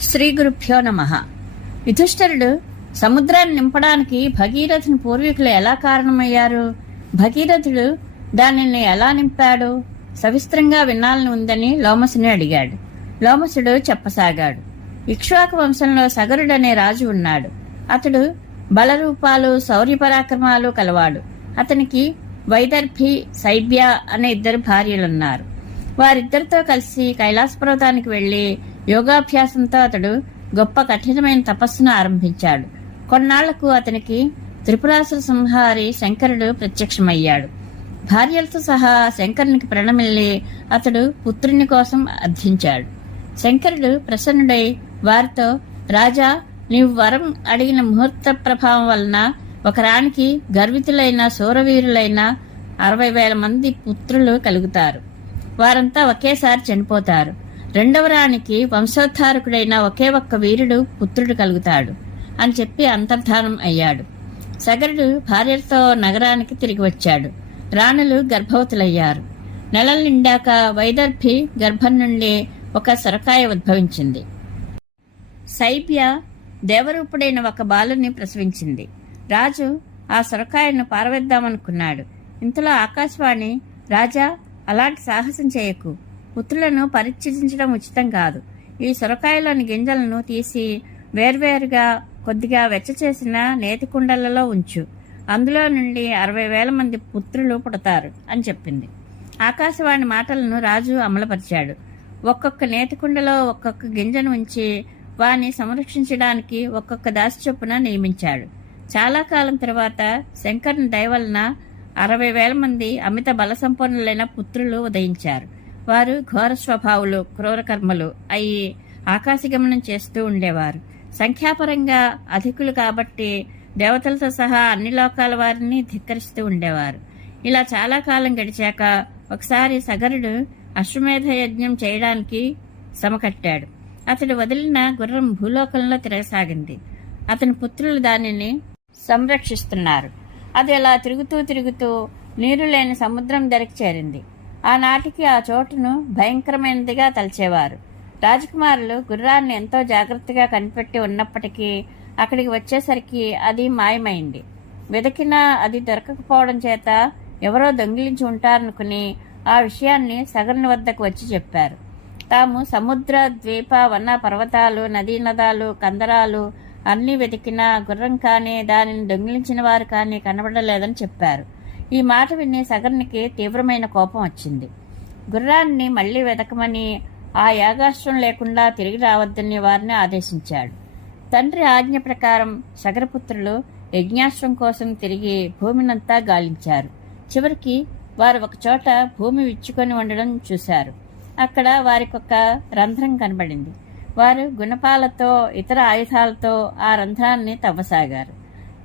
శ్రీ గురుభ్యో నమ. యుధిష్ఠరుడు సముద్రాన్ని నింపడానికి భగీరథుని పూర్వీకులు ఎలా కారణమయ్యారు? భగీరథుడు దానిని ఎలా నింపాడు? సవిస్త్రంగా వినాలని ఉందని లోమసుని అడిగాడు. లోమసుడు చెప్పసాగాడు. ఇక్ష్వాకు వంశంలో సగరుడనే రాజు ఉన్నాడు. అతడు బలరూపాలు శౌర్య పరాక్రమాలు కలవాడు. అతనికి వైదర్భి సైబ్య అనే ఇద్దరు భార్యలున్నారు. వారిద్దరితో కలిసి కైలాస పర్వతానికి వెళ్ళి యోగాభ్యాసంతో అతడు గొప్ప కఠినమైన తపస్సును ఆరంభించాడు. కొన్నాళ్ళకు అతనికి త్రిపురాసుర సంహారి శంకరుడు ప్రత్యక్షమయ్యాడు. భార్యలతో సహా శంకరునికి ప్రణమిల్లి అతడు పుత్రుని కోసం అర్థించాడు శంకరుడు ప్రసన్నుడై వారితో రాజా నీవు వరం అడిగిన ముహూర్త ప్రభావం వలన ఒక రాణికి గర్వితులైన శూరవీరులైన అరవై వేల మంది పుత్రులు కలుగుతారు. వారంతా ఒకేసారి చనిపోతారు. రెండవ రాణికి వంశోద్ధారకుడైన ఒకే ఒక్క వీరుడు పుత్రుడు కలుగుతాడు అని చెప్పి అంతర్ధానం అయ్యాడు. సగరుడు భార్యతో నగరానికి తిరిగి వచ్చాడు. రాణులు గర్భవతులయ్యారు. నెలలు నిండాక వైదర్భి గర్భం నుండి ఒక సొరకాయ ఉద్భవించింది. సైబ్య దేవరూపుడైన ఒక బాలుని ప్రసవించింది. రాజు ఆ సొరకాయను పారవేద్దామనుకున్నాడు. ఇంతలో ఆకాశవాణి రాజా అలాంటి సాహసం చేయకు. పుత్రులను పరిత్యజించడం ఉచితం కాదు. ఈ సొరకాయలోని గింజలను తీసి వేర్వేరుగా కొద్దిగా వెచ్చ చేసిన నేతి కుండలలో ఉంచు. అందులో నుండి అరవై వేల మంది పుత్రులు పుడతారు అని చెప్పింది. ఆకాశవాణి మాటలను రాజు అమలుపరిచాడు. ఒక్కొక్క నేతి కుండలో ఒక్కొక్క గింజను ఉంచి వాని సంరక్షించడానికి ఒక్కొక్క దాసి చొప్పున నియమించాడు. చాలా కాలం తర్వాత శంకర్ని దయవలన అరవై వేల మంది అమిత బలసంపన్నులైన పుత్రులు ఉదయించారు. వారు ఘోర స్వభావులు క్రూరకర్మలు అయి ఆకాశగమనం చేస్తూ ఉండేవారు. సంఖ్యాపరంగా అధికులు కాబట్టి దేవతలతో సహా అన్ని లోకాల వారిని ధిక్కరిస్తూ ఉండేవారు. ఇలా చాలా కాలం గడిచాక ఒకసారి సగరుడు అశ్వమేధ యజ్ఞం చేయడానికి సమకట్టాడు. అతడు వదిలిన గుర్రం భూలోకంలో తిరగసాగింది. అతని పుత్రులు దానిని సంరక్షిస్తున్నారు. అది అలా తిరుగుతూ తిరుగుతూ నీరు లేని సముద్రం ధరకు చేరింది. ఆనాటికి ఆ చోటును భయంకరమైనదిగా తలచేవారు. రాజకుమారులు గుర్రాన్ని ఎంతో జాగ్రత్తగా కనిపెట్టి ఉన్నప్పటికీ అక్కడికి వచ్చేసరికి అది మాయమైంది. వెతికినా అది దొరకకపోవడం చేత ఎవరో దొంగిలించి ఉంటారనుకుని ఆ విషయాన్ని సగరుని వద్దకు వచ్చి చెప్పారు. తాము సముద్ర ద్వీప వన పర్వతాలు నదీ నదాలు కందరాలు అన్నీ వెతికినా గుర్రం కానీ దానిని దొంగిలించిన వారు కానీ కనబడలేదని చెప్పారు. ఈ మాట విని సగర్నికి తీవ్రమైన కోపం వచ్చింది. గుర్రాన్ని మళ్ళీ వెతకమని ఆ యాగాశ్రం లేకుండా తిరిగి రావద్దని వారిని ఆదేశించాడు. తండ్రి ఆజ్ఞ ప్రకారం సగరపుత్రులు యజ్ఞాశ్రం కోసం తిరిగి భూమినంతా గాలించారు. చివరికి వారు ఒకచోట భూమి విచ్చుకొని ఉండడం చూశారు. అక్కడ వారికొక రంధ్రం కనబడింది. వారు గుణపాలతో ఇతర ఆయుధాలతో ఆ రంధ్రాన్ని తవ్వసాగారు.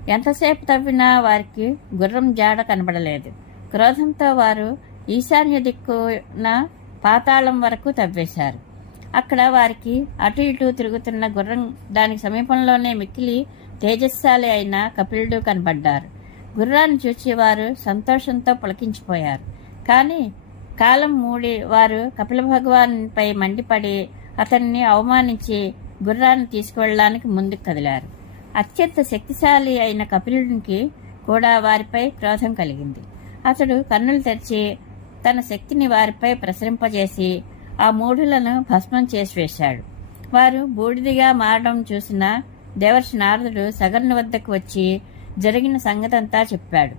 ఎంతసేపు తవ్వినా వారికి గుర్రం జాడ కనబడలేదు. క్రోధంతో వారు ఈశాన్య దిక్కున పాతాళం వరకు తవ్వేశారు. అక్కడ వారికి అటు ఇటు తిరుగుతున్న గుర్రం దానికి సమీపంలోనే మిక్కిలి తేజస్శాలి అయిన కపిలుడు కనబడ్డారు. గుర్రాన్ని చూచి వారు సంతోషంతో పులకించిపోయారు. కానీ కాలం మూడి వారు కపిల భగవాన్పై మండిపడి అతన్ని అవమానించి గుర్రాన్ని తీసుకువెళ్ళడానికి ముందుకు కదిలారు. అత్యంత శక్తిశాలి అయిన కపిలుడికి కూడా వారిపై క్రోధం కలిగింది. అతడు కన్నులు తెరిచి తన శక్తిని వారిపై ప్రసరింపజేసి ఆ మూఢులను భస్మం చేసి వేశాడు. వారు బూడిదిగా మారడం చూసిన దేవర్షి నారదుడు సగరుని వద్దకు వచ్చి జరిగిన సంగతంతా చెప్పాడు.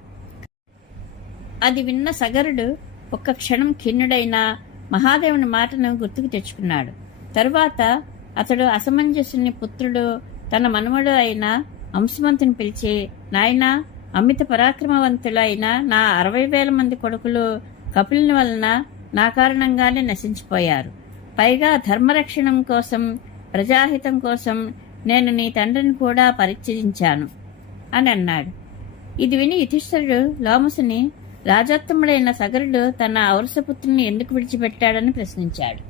అది విన్న సగరుడు ఒక్క క్షణం ఖిన్నుడైన మహాదేవుని మాటను గుర్తుకు తెచ్చుకున్నాడు. తరువాత అతడు అసమంజసుని పుత్రుడు తన మనుమడు అయిన అంశమంతుని పిలిచి నాయనా అమిత పరాక్రమవంతులైన నా అరవై వేల మంది కొడుకులు కపిలుని వలన నా కారణంగానే నశించిపోయారు. పైగా ధర్మరక్షణం కోసం ప్రజాహితం కోసం నేను నీ తండ్రిని కూడా పరిచయించాను అని అన్నాడు. ఇది విని యుధిష్ఠరుడు లోమసుని రాజోత్తముడైన సగరుడు తన ఔరసపుత్రుని ఎందుకు విడిచిపెట్టాడని ప్రశ్నించాడు.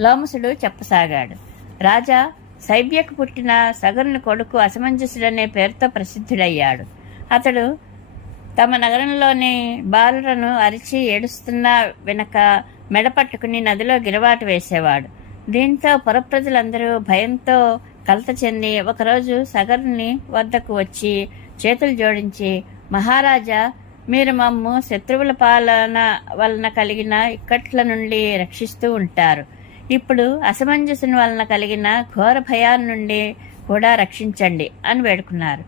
లోమసుడు చెప్పసాగాడు. రాజా సైబ్యకు పుట్టిన సగరుని కొడుకు అసమంజసుడనే పేరుతో ప్రసిద్ధుడయ్యాడు. అతడు తమ నగరంలోని బాలులను అరిచి ఏడుస్తున్న వెనక మెడ పట్టుకుని నదిలో గిరవాటు వేసేవాడు. దీంతో పురప్రజలందరూ భయంతో కలత చెంది ఒకరోజు సగరుని వద్దకు వచ్చి చేతులు జోడించి మహారాజా మీరు మమ్ము శత్రువుల పాలన వలన కలిగిన ఇక్కట్ల నుండి రక్షిస్తూ ఉంటారు. ఇప్పుడు అసమంజసం వలన కలిగిన ఘోర భయాల నుండి కూడా రక్షించండి అని వేడుకున్నారు.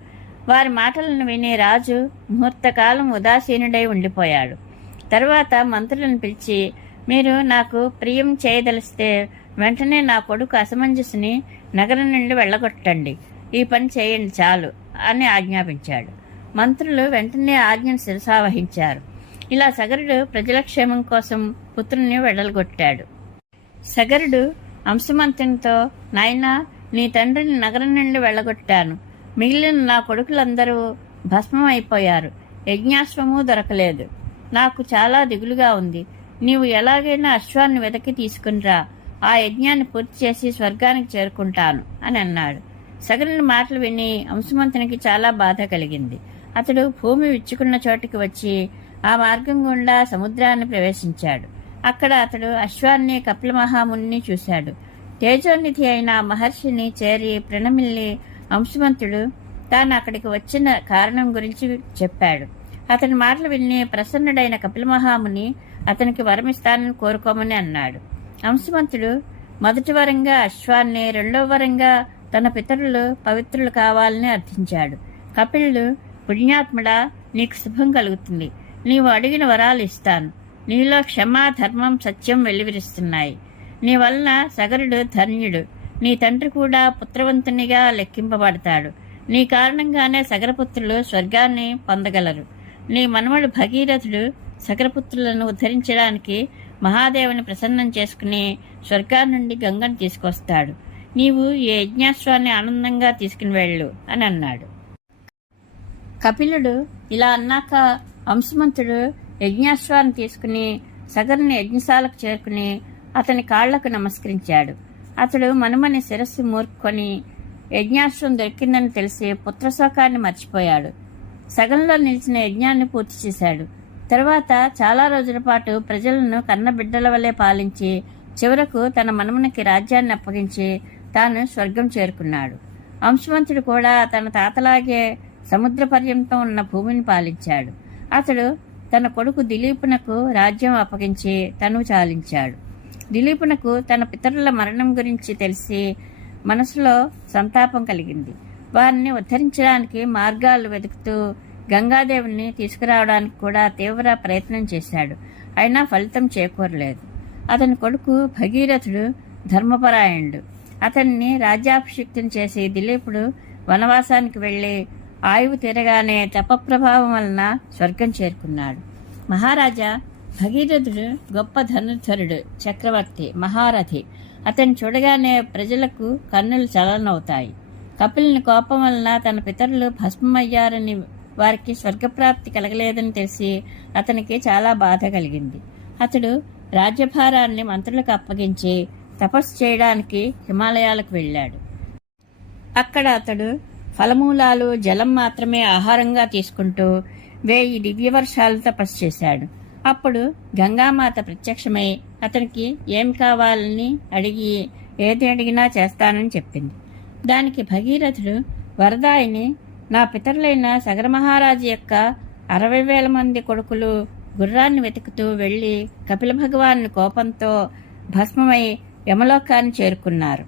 వారి మాటలను విని రాజు ముహూర్తకాలం ఉదాసీనుడై ఉండిపోయాడు. తర్వాత మంత్రులను పిలిచి మీరు నాకు ప్రియం చేయదలిస్తే వెంటనే నా కొడుకు అసమంజసుని నగరం నుండి వెళ్ళగొట్టండి. ఈ పని చేయండి చాలు అని ఆజ్ఞాపించాడు. మంత్రులు వెంటనే ఆజ్ఞను శిరసావహించారు. ఇలా సగరుడు ప్రజల క్షేమం కోసం పుత్రుని వెడలగొట్టాడు. సగరుడు అంశమంతునితో నాయనా నీ తండ్రిని నగరం నుండి వెళ్ళగొట్టాను. మిగిలిన నా కొడుకులందరూ భస్మం అయిపోయారు యజ్ఞాశ్వము దొరకలేదు. నాకు చాలా దిగులుగా ఉంది. నీవు ఎలాగైనా అశ్వాన్ని వెతకి తీసుకునిరా ఆ యజ్ఞాన్ని పూర్తి చేసి స్వర్గానికి చేరుకుంటాను అని అన్నాడు. సగరుని మాటలు విని అంశమంతునికి చాలా బాధ కలిగింది. అతడు భూమి విచ్చుకున్న చోటికి వచ్చి ఆ మార్గం గుండా సముద్రాన్ని ప్రవేశించాడు. అక్కడ అతడు అశ్వాన్ని కపిల మహాముని చూశాడు. తేజోనిధి అయిన మహర్షిని చేరి ప్రణమిల్లి అంశమంతుడు తాను అక్కడికి వచ్చిన కారణం గురించి చెప్పాడు. అతని మాటలు విని ప్రసన్నుడైన కపిల మహాముని అతనికి వరమిస్తానని కోరుకోమని అన్నాడు. అంశమంతుడు మొదటి వరంగా అశ్వాన్ని రెండవ వరంగా తన పితరులు పవిత్రులు కావాలని అర్థించాడు. కపిలుడు పుణ్యాత్ముడా నీకు శుభం కలుగుతుంది. నీవు అడిగిన వరాలు ఇస్తాను. నీలో క్షమా ధర్మం సత్యం వెలువరిస్తున్నాయి. నీ వలన సగరుడు ధన్యుడు. నీ తండ్రి కూడా పుత్రవంతునిగా లెక్కింపబడతాడు. నీ కారణంగానే సగరపుత్రులు స్వర్గాన్ని పొందగలరు. నీ మనవడు భగీరథుడు సగరపుత్రులను ఉద్ధరించడానికి మహాదేవుని ప్రసన్నం చేసుకుని స్వర్గా నుండి గంగను తీసుకొస్తాడు. నీవు ఈ యజ్ఞాశ్వాన్ని ఆనందంగా తీసుకుని వెళ్ళు అని అన్నాడు. కపిలుడు ఇలా అన్నాక అంశమంతుడు యజ్ఞాశ్వాన్ని తీసుకుని సగరుని యజ్ఞశాలకు చేరుకుని అతని కాళ్ళకు నమస్కరించాడు. అతడు మనుమని శిరస్సు మూర్కొని యజ్ఞాశ్వం దొరికిందని తెలిసి పుత్రశోకాన్ని మర్చిపోయాడు. సగంలో నిలిచిన యజ్ఞాన్ని పూర్తి చేశాడు. తరువాత చాలా రోజుల పాటు ప్రజలను కన్నబిడ్డల వలె పాలించి చివరకు తన మనమునికి రాజ్యాన్ని అప్పగించి తాను స్వర్గం చేరుకున్నాడు. అంశవంతుడు కూడా తన తాతలాగే సముద్ర పర్యంతం ఉన్న భూమిని పాలించాడు. అతడు తన కొడుకు దిలీపునకు రాజ్యం అప్పగించి తను చాలించాడు. దిలీపునకు తన పితరుల మరణం గురించి తెలిసి మనసులో సంతాపం కలిగింది. వారిని ఉద్ధరించడానికి మార్గాలు వెతుకుతూ గంగాదేవిని తీసుకురావడానికి కూడా తీవ్ర ప్రయత్నం చేశాడు. అయినా ఫలితం చేకూరలేదు. అతని కొడుకు భగీరథుడు ధర్మపరాయణుడు. అతన్ని రాజ్యాభిషిక్తం చేసి దిలీపుడు వనవాసానికి వెళ్ళి ఆయువు తీరగానే తపప్రభావం వలన స్వర్గం చేరుకున్నాడు. మహారాజా భగీరథుడు గొప్ప ధనుర్ధరుడు చక్రవర్తి మహారథి. అతను చూడగానే ప్రజలకు కన్నులు చలనవుతాయి. కపిలుని కోపం వలన తన పితరులు భస్మమయ్యారని వారికి స్వర్గప్రాప్తి కలగలేదని తెలిసి అతనికి చాలా బాధ కలిగింది. అతడు రాజ్యభారాన్ని మంత్రులకు అప్పగించి తపస్సు చేయడానికి హిమాలయాలకు వెళ్ళాడు. అక్కడ అతడు ఫలమూలాలు జలం మాత్రమే ఆహారంగా తీసుకుంటూ వేయి దివ్యవర్షాలు తపస్సు చేశాడు అప్పుడు గంగామాత ప్రత్యక్షమై అతనికి ఏం కావాలని అడిగి ఏది అడిగినా చేస్తానని చెప్పింది. దానికి భగీరథుడు వరదాయిని నా పితరులైన సగర మహారాజు యొక్క అరవై వేల మంది కొడుకులు గుర్రాన్ని వెతుకుతూ వెళ్ళి కపిల భగవాన్ కోపంతో భస్మమై యమలోకాన్ని చేరుకున్నారు.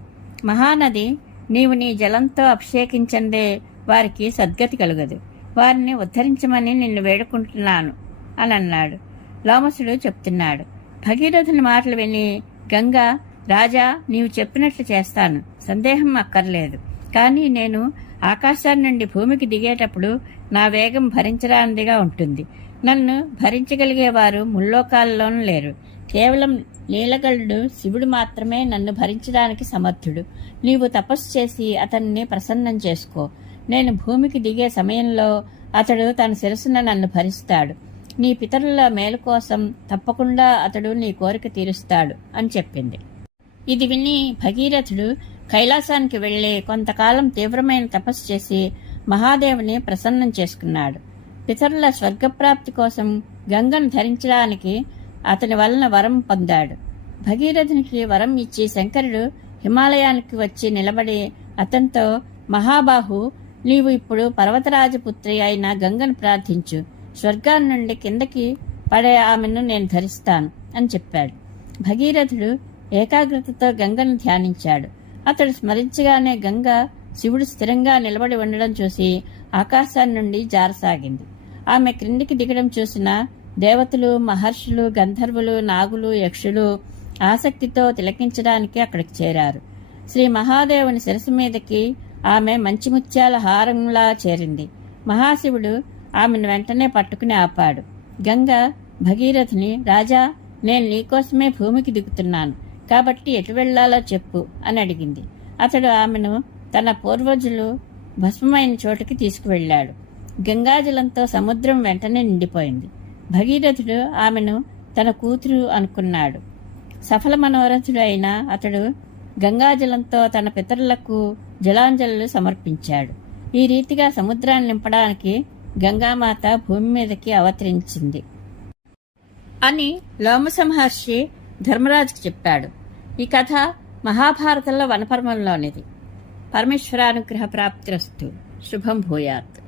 మహానది నీవు నీ జలంతో అభిషేకించందే వారికి సద్గతి కలుగదు. వారిని ఉద్ధరించమని నిన్ను వేడుకుంటున్నాను అని అన్నాడు. లోమసుడు చెప్తున్నాడు. భగీరథుని మాటలు విని గంగ రాజా నీవు చెప్పినట్లు చేస్తాను. సందేహం అక్కర్లేదు. కానీ నేను ఆకాశాన్ని నుండి భూమికి దిగేటప్పుడు నా వేగం భరించరానిదిగా ఉంటుంది. నన్ను భరించగలిగేవారు ముల్లోకాల్లోనూ లేరు. కేవలం లీలగలుడు శివుడు మాత్రమే నన్ను భరించడానికి సమర్థుడు. నీవు తపస్సు చేసి అతన్ని ప్రసన్నం చేసుకో. నేను భూమికి దిగే సమయంలో అతడు తన శిరస్సున నన్ను భరిస్తాడు. నీ పితరుల మేలు కోసం తప్పకుండా అతడు నీ కోరిక తీరుస్తాడు అని చెప్పింది. ఇది విని భగీరథుడు కైలాసానికి వెళ్ళి కొంతకాలం తీవ్రమైన తపస్సు చేసి మహాదేవుని ప్రసన్నం చేసుకున్నాడు. పితరుల స్వర్గప్రాప్తి కోసం గంగను ధరించడానికి అతని వలన వరం పొందాడు. భగీరథునికి వరం ఇచ్చి శంకరుడు హిమాలయానికి వచ్చి నిలబడి అతనితో మహాబాహు నీవు ఇప్పుడు పర్వతరాజపుత్రి అయిన గంగను ప్రార్థించు. స్వర్గాన్ని నుండి కిందకి పడే ఆమెను నేను ధరిస్తాను అని చెప్పాడు. భగీరథుడు ఏకాగ్రతతో గంగను ధ్యానించాడు. అతడు స్మరించగానే గంగ శివుడు స్థిరంగా నిలబడి ఉండడం చూసి ఆకాశాన్ని నుండి జారసాగింది. ఆమె క్రిందికి దిగడం చూసిన దేవతలు మహర్షులు గంధర్వులు నాగులు యక్షులు ఆసక్తితో తిలకించడానికి అక్కడికి చేరారు. శ్రీ మహాదేవుని శిరసు మీదకి ఆమె మంచి ముత్యాల హారంలా చేరింది. మహాశివుడు ఆమెను వెంటనే పట్టుకుని ఆపాడు. గంగ భగీరథుని రాజా నేను నీకోసమే భూమికి దిగుతున్నాను. కాబట్టి ఎటు వెళ్ళాలో చెప్పు అని అడిగింది. అతడు ఆమెను తన పూర్వజులు భస్మమైన చోటుకి తీసుకువెళ్ళాడు. గంగాజలంతో సముద్రం వెంటనే నిండిపోయింది. భగీరథుడు ఆమెను తన కూతురు అనుకున్నాడు. సఫల మనోరథుడు అయిన అతడు గంగాజలంతో తన పితరులకు జలాంజలు సమర్పించాడు. ఈ రీతిగా సముద్రాన్ని నింపడానికి గంగామాత భూమి మీదకి అవతరించింది. అని లోమస మహర్షి ధర్మరాజుకు చెప్పాడు. ఈ కథ మహాభారతంలో వనపర్వంలోనిది. పరమేశ్వరానుగ్రహ ప్రాప్తిరస్తు. శుభం భూయాత్.